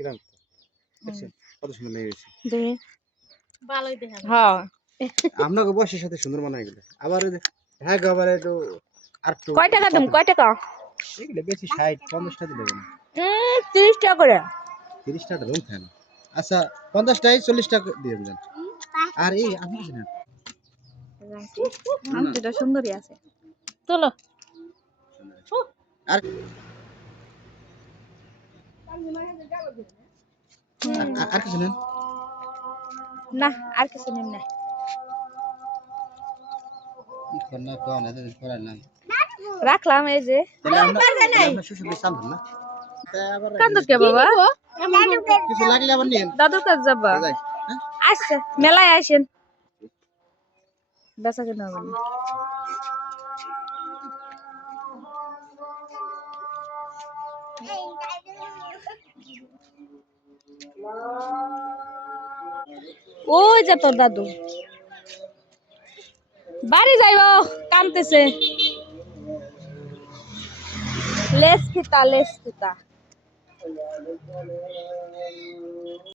গ্রাম দেখছেন কত সুন্দর লেগেছে। দেখি ভালোই দেখা হ্যাঁ আপনাকে বয়সের সাথে সুন্দর মানায় গেলে আবার ওই যে হ্যাঁ আবার একটু আর একটু কয় টাকা দাম কয় টাকা এগুলো বেশি 60-50 টাকা দেবেন 30 টাকা করে 30 টাকা রুম খান আচ্ছা 50 টাকায় 40 টাকা দিয়ে দেন আর এই আপনি জানেন এটা সুন্দরই আছে চলো আর আর কিছু নেন না আর কিছু নেই না কি করনা কোন আছে করালাম রাখলাম এই যে তাহলে আমরা সুসুকে সামনে না তাই আবার কান্দো কে বাবা কিছু লাগলে আবার নিন দাদুর কাছে যাবা যাই হ্যাঁ আচ্ছা মেলায় আসেন বেচা কেনা হবে না ওই যে তোর দাদু বাড়ি যাইব কানতেছে লেস ফিতা